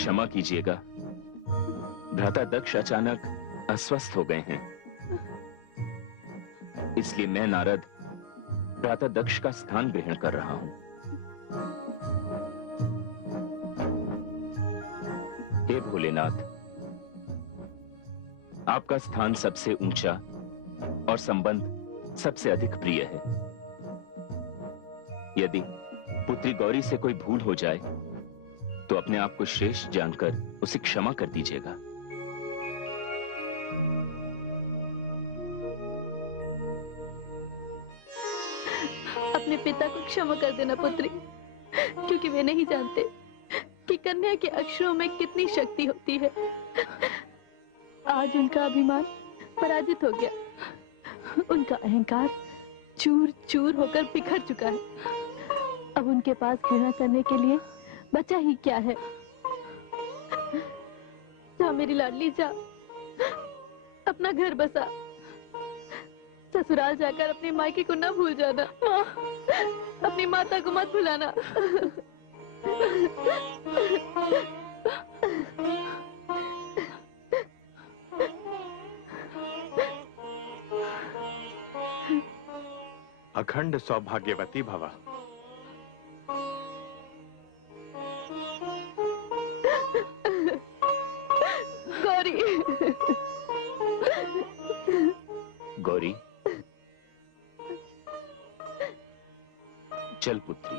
क्षमा कीजिएगा, भ्राता दक्ष अचानक अस्वस्थ हो गए हैं, इसलिए मैं नारद भ्राता दक्ष का स्थान ग्रहण कर रहा हूं। हे भोलेनाथ, आपका स्थान सबसे ऊंचा और संबंध सबसे अधिक प्रिय है। यदि पुत्री गौरी से कोई भूल हो जाए तो अपने आप को श्रेष्ठ जानकर उसे क्षमा कर दीजिएगा। अपने पिता को क्षमा कर देना पुत्री, क्योंकि वे नहीं जानते कि कन्या के अक्षरों में कितनी शक्ति होती है। आज उनका अभिमान पराजित हो गया, उनका अहंकार चूर चूर होकर बिखर चुका है। अब उनके पास घृणा करने के लिए बचा ही क्या है। जा मेरी लाडली जा, अपना घर बसा, ससुराल जाकर अपनी मायके को न भूल जाना। माँ, अपनी माता को मत भुलाना। अखंड सौभाग्यवती भव। गौरी, गौरी, चल पुत्री।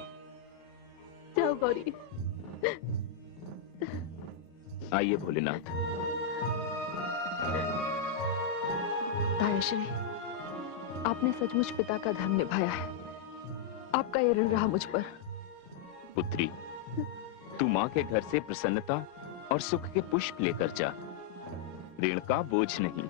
जाओ गौरी। आइए भोलेनाथ। तायाश्री, आपने सचमुच पिता का धर्म निभाया है। आपका ये ऋण रहा मुझ पर। पुत्री, तू मां के घर से प्रसन्नता और सुख के पुष्प लेकर जा, ऋण का बोझ नहीं।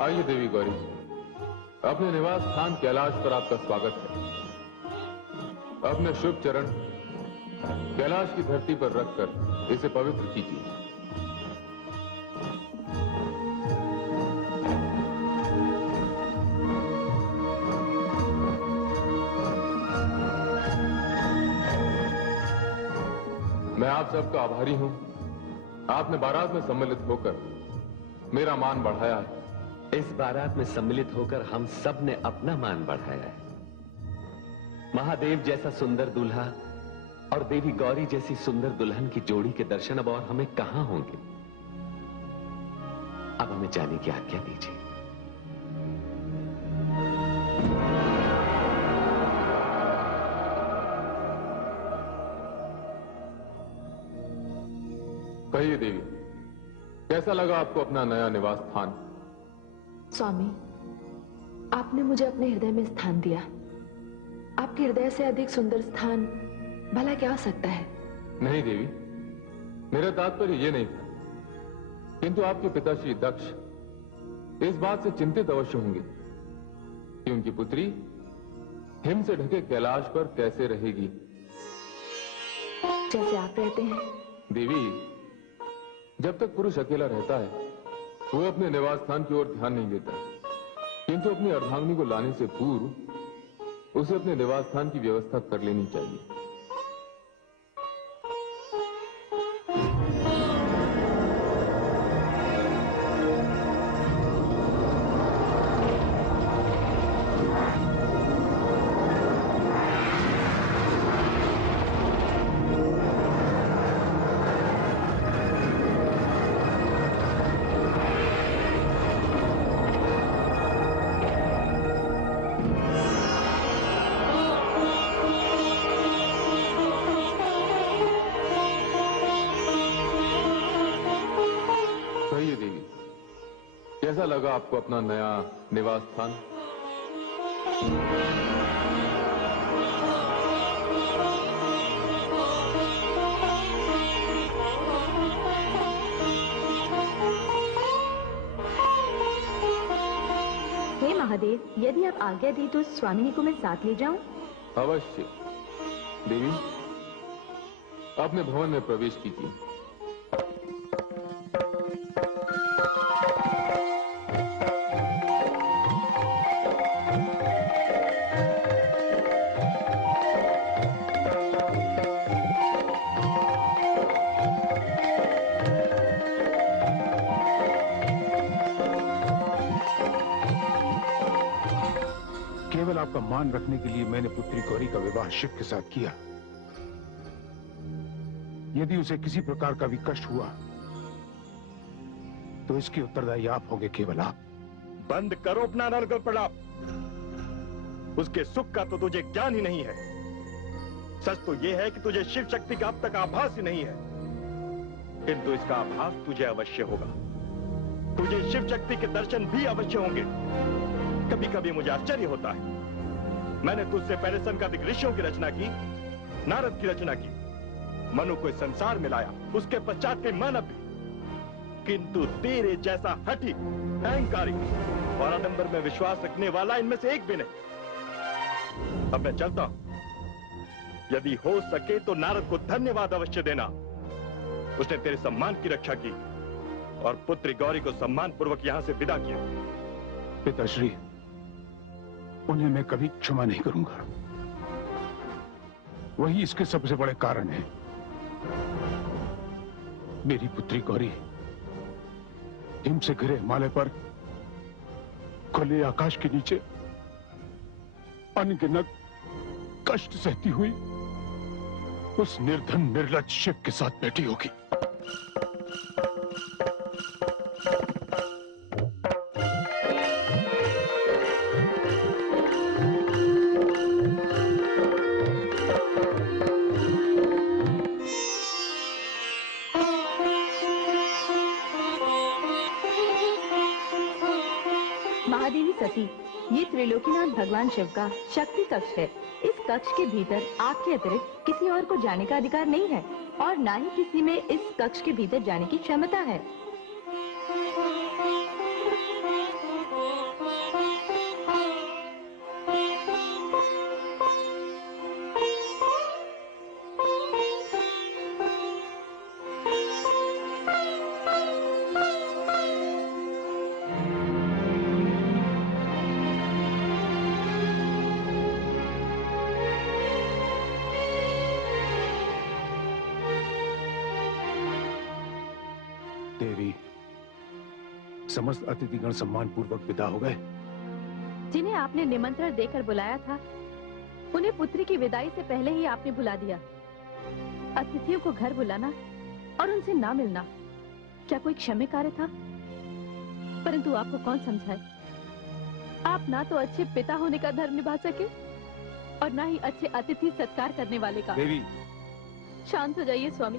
आइए देवी गौरी, अपने निवास स्थान कैलाश पर आपका स्वागत है। अपने शुभ चरण कैलाश की धरती पर रखकर इसे पवित्र कीजिए। मैं आप सबका आभारी हूं। आपने बारात में सम्मिलित होकर मेरा मान बढ़ाया है। इस बारात में सम्मिलित होकर हम सब ने अपना मान बढ़ाया है। महादेव जैसा सुंदर दूल्हा और देवी गौरी जैसी सुंदर दुल्हन की जोड़ी के दर्शन अब और हमें कहां होंगे। अब हमें जाने की आज्ञा दीजिए। कहिए देवी, कैसा लगा आपको अपना नया निवास स्थान? स्वामी, आपने मुझे अपने हृदय में स्थान दिया। आपके हृदय से अधिक सुंदर स्थान भला क्या हो सकता है? नहीं देवी, मेरा तात्पर्य यह नहीं था, किंतु आपके पिता श्री दक्ष इस बात से चिंतित अवश्य होंगे कि उनकी पुत्री हिम से ढके कैलाश पर कैसे रहेगी। जैसे आप रहते हैं। देवी, जब तक पुरुष अकेला रहता है वो अपने निवास स्थान की ओर ध्यान नहीं देता, किंतु अपनी अर्धांगिनी को लाने से पूर्व उसे अपने निवास स्थान की व्यवस्था कर लेनी चाहिए। कैसा लगा आपको अपना नया निवास स्थान? हे महादेव, यदि आप आज्ञा दी तो स्वामिनी को मैं साथ ले जाऊं? अवश्य। देवी, अपने भवन में प्रवेश कीजिए। केवल आपका मान रखने के लिए मैंने पुत्री गौरी का विवाह शिव के साथ किया। यदि उसे किसी प्रकार का भी कष्ट हुआ तो इसके उत्तरदायी आप होंगे, केवल आप। बंद करो अपना नलगल प्रलाप। उसके सुख का तो तुझे ज्ञान ही नहीं है। सच तो यह है कि तुझे शिव शक्ति का अब तक आभास ही नहीं है, किंतु इसका आभास तुझे अवश्य होगा। तुझे शिव शक्ति के दर्शन भी अवश्य होंगे। कभी कभी मुझे आश्चर्य होता है, मैंने तुझसे पहले संकादिक ऋषियों की रचना की, नारद की रचना की, मनु को इस संसार में लाया, उसके पश्चात के मानव भी, किंतु तेरे जैसा हठी, अहंकारी और आडंबर में विश्वास रखने वाला इनमें से एक भी नहीं। अब मैं चलता हूं। यदि हो सके तो नारद को धन्यवाद अवश्य देना। उसने तेरे सम्मान की रक्षा की और पुत्री गौरी को सम्मान पूर्वक यहां से विदा किया। पिताश्री, उन्हें मैं कभी क्षमा नहीं करूंगा। वही इसके सबसे बड़े कारण है। मेरी पुत्री गौरी हिम से घिरे हिमालय पर खुले आकाश के नीचे अनगिनत कष्ट सहती हुई उस निर्धन निर्लज्ज शिव के साथ बैठी होगी। महादेवी सती, ये त्रिलोकीनाथ भगवान शिव का शक्ति कक्ष है। इस कक्ष के भीतर आपके अतिरिक्त किसी और को जाने का अधिकार नहीं है और ना ही किसी में इस कक्ष के भीतर जाने की क्षमता है। देवी, समस्त अतिथिगण सम्मान पूर्वक विदा हो गए। जिन्हें आपने निमंत्रण देकर बुलाया था, उन्हें पुत्री की विदाई से पहले ही आपने बुला दिया। अतिथियों को घर बुलाना और उनसे ना मिलना क्या कोई क्षम्य कार्य था? परंतु आपको कौन समझाए? आप ना तो अच्छे पिता होने का धर्म निभा सके और ना ही अच्छे अतिथि सत्कार करने वाले का। देवी, शांत हो जाइए स्वामी।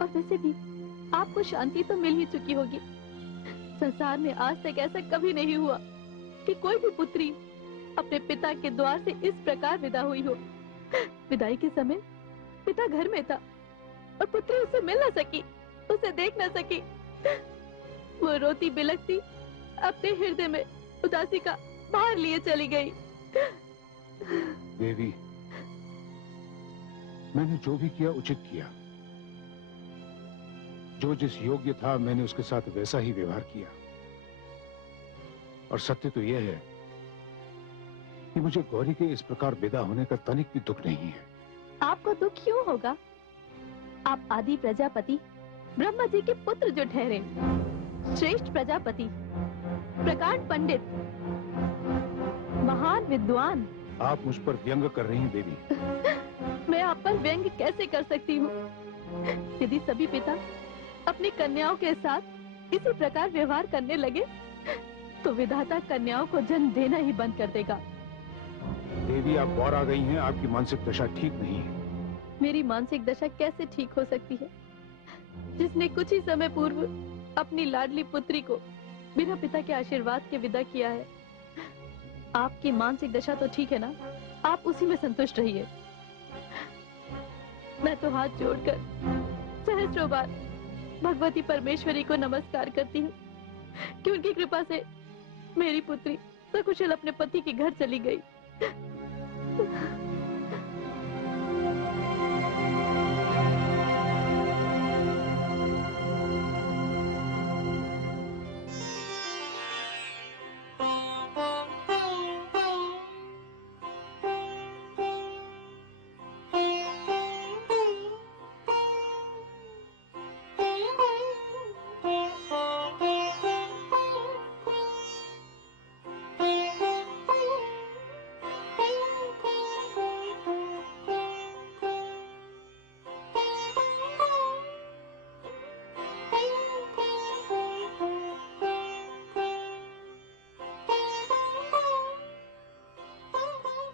और वैसे भी आपको शांति तो मिल ही चुकी होगी। संसार में आज तक ऐसा कभी नहीं हुआ कि कोई भी पुत्री अपने पिता के द्वार से इस प्रकार विदा हुई हो। विदाई के समय पिता घर में था और पुत्री उससे मिल न सकी, उसे देख न सकी। वो रोती बिलखती अपने हृदय में उदासी का भार लिए चली गई। देवी, मैंने जो भी किया उचित किया। जो जिस योग्य था मैंने उसके साथ वैसा ही व्यवहार किया। और सत्य तो यह है कि मुझे गौरी के इस प्रकार विदा होने का तनिक भी दुख नहीं है। आपको दुख क्यों होगा? आप आदि प्रजापति ब्रह्मा जी के पुत्र जो ठहरे, श्रेष्ठ प्रजापति, प्रकांड पंडित, महान विद्वान। आप मुझ पर व्यंग कर रही हैं देवी। मैं आप पर व्यंग कैसे कर सकती हूँ? यदि सभी पिता अपनी कन्याओं के साथ इसी प्रकार व्यवहार करने लगे तो विधाता कन्याओं को जन्म देना ही बंद कर देगा। देवी, आप और आ गई हैं। आपकी मानसिक दशा ठीक नहीं है। मेरी मानसिक दशा कैसे ठीक हो सकती है, जिसने कुछ ही समय पूर्व अपनी लाडली पुत्री को बिना पिता के आशीर्वाद के विदा किया है। आपकी मानसिक दशा तो ठीक है ना, आप उसी में संतुष्ट रहिए। मैं तो हाथ जोड़कर सहस्रों बार भगवती परमेश्वरी को नमस्कार करती हूँ कि उनकी कृपा से मेरी पुत्री सकुशल अपने पति के घर चली गई।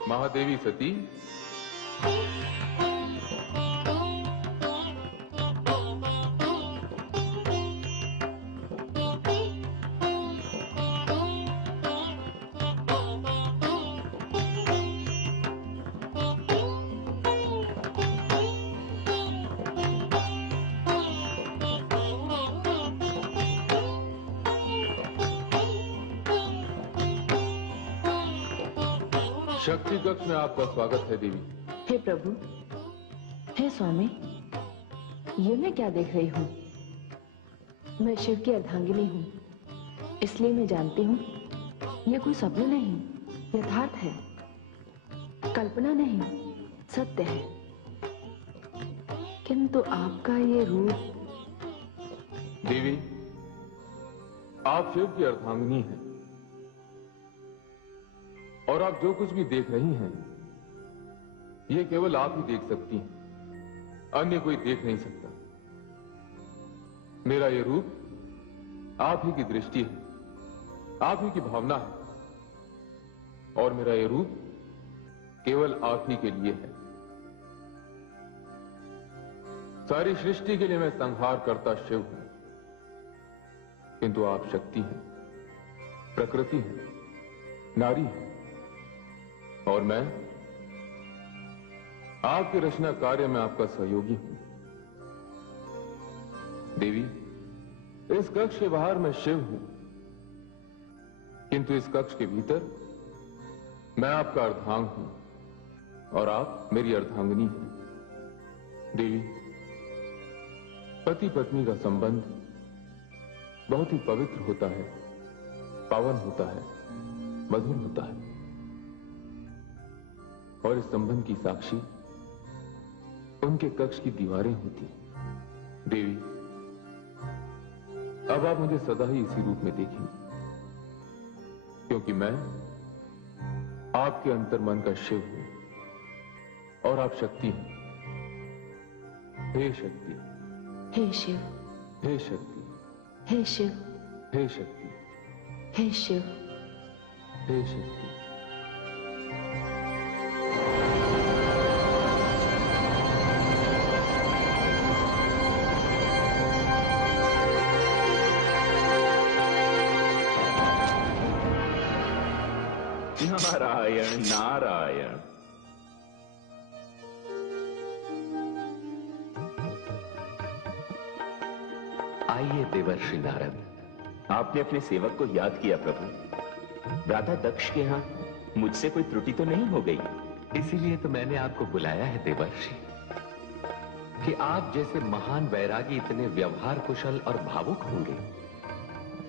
महादेवी सती, शक्ति कक्ष में आपका स्वागत है देवी। हे प्रभु, हे स्वामी, ये मैं क्या देख रही हूँ? मैं शिव की अर्धांगिनी हूँ, इसलिए मैं जानती हूँ ये कोई स्वप्न नहीं, यथार्थ है, कल्पना नहीं, सत्य है। किंतु आपका ये रूप। देवी, आप शिव की अर्धांगिनी हैं और आप जो कुछ भी देख रही हैं ये केवल आप ही देख सकती हैं, अन्य कोई देख नहीं सकता। मेरा ये रूप आप ही की दृष्टि है, आप ही की भावना है और मेरा ये रूप केवल आप ही के लिए है। सारी सृष्टि के लिए मैं संहार करता शिव हूं, किंतु आप शक्ति हैं, प्रकृति हैं, नारी हैं और मैं आपके रचना कार्य में आपका सहयोगी हूं। देवी, इस कक्ष के बाहर मैं शिव हूं, किंतु इस कक्ष के भीतर मैं आपका अर्धांग हूं और आप मेरी अर्धांगिनी हैं। देवी, पति पत्नी का संबंध बहुत ही पवित्र होता है, पावन होता है, मधुर होता है और इस संबंध की साक्षी उनके कक्ष की दीवारें होती। देवी, अब आप मुझे सदा ही इसी रूप में देखेंगे, क्योंकि मैं आपके अंतर्मन का शिव हूं और आप शक्ति हैं। हे शक्ति, हे शिव, हे शक्ति, हे शिव, हे शक्ति, हे शिव, हे शक्ति। नारायण नारायण। आइए देवर्षि नारद। आपने अपने सेवक को याद किया प्रभु। भ्राता दक्ष के यहाँ मुझसे कोई त्रुटि तो नहीं हो गई? इसीलिए तो मैंने आपको बुलाया है देवर्षि, कि आप जैसे महान वैरागी इतने व्यवहार कुशल और भावुक होंगे,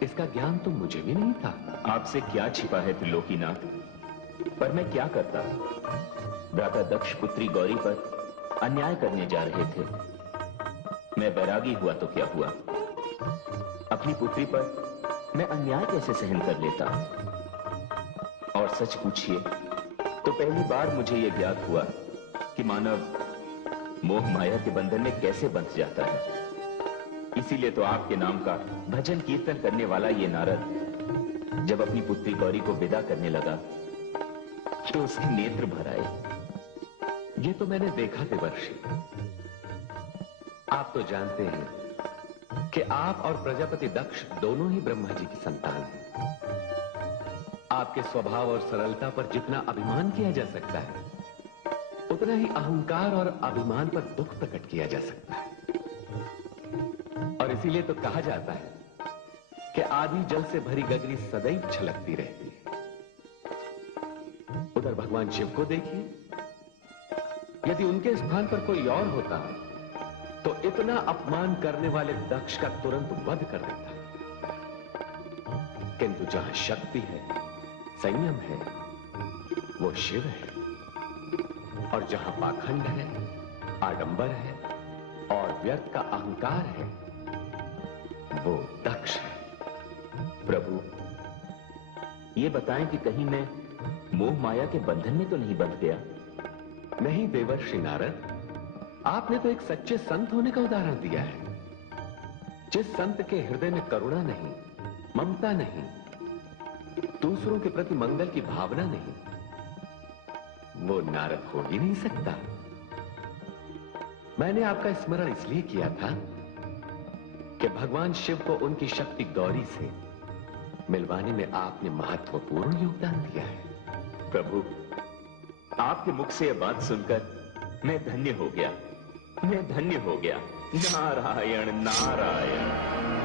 इसका ज्ञान तो मुझे भी नहीं था। आपसे क्या छिपा है त्रिलोकीनाथ, पर मैं क्या करता। भ्राता दक्ष पुत्री गौरी पर अन्याय करने जा रहे थे। मैं वैरागी हुआ तो क्या हुआ, अपनी पुत्री पर मैं अन्याय कैसे सहन कर लेता। और सच पूछिए तो पहली बार मुझे यह ज्ञात हुआ कि मानव मोह माया के बंधन में कैसे बंध जाता है। इसीलिए तो आपके नाम का भजन कीर्तन करने वाला ये नारद जब अपनी पुत्री गौरी को विदा करने लगा तो उसके नेत्र भर आए। ये तो मैंने देखा देवर्षि। आप तो जानते हैं कि आप और प्रजापति दक्ष दोनों ही ब्रह्मा जी की संतान हैं। आपके स्वभाव और सरलता पर जितना अभिमान किया जा सकता है, उतना ही अहंकार और अभिमान पर दुख प्रकट किया जा सकता है। और इसीलिए तो कहा जाता है कि आदि जल से भरी गगरी सदैव छलकती रहती है। उधर भगवान शिव को देखिए, यदि उनके स्थान पर कोई और होता तो इतना अपमान करने वाले दक्ष का तुरंत वध कर देता। किंतु जहां शक्ति है, संयम है, वो शिव है। और जहां पाखंड है, आडंबर है और व्यर्थ का अहंकार है, वो दक्ष है। प्रभु, ये बताएं कि कहीं मैं मोह माया के बंधन में तो नहीं बंध गया? नहीं देवर्षि नारद, आपने तो एक सच्चे संत होने का उदाहरण दिया है। जिस संत के हृदय में करुणा नहीं, ममता नहीं, दूसरों के प्रति मंगल की भावना नहीं, वो नारद हो ही नहीं सकता। मैंने आपका स्मरण इसलिए किया था कि भगवान शिव को उनकी शक्ति गौरी से मिलवाने में आपने महत्वपूर्ण योगदान दिया है। प्रभु, आपके मुख से यह बात सुनकर मैं धन्य हो गया। मैं धन्य हो गया। नारायण नारायण।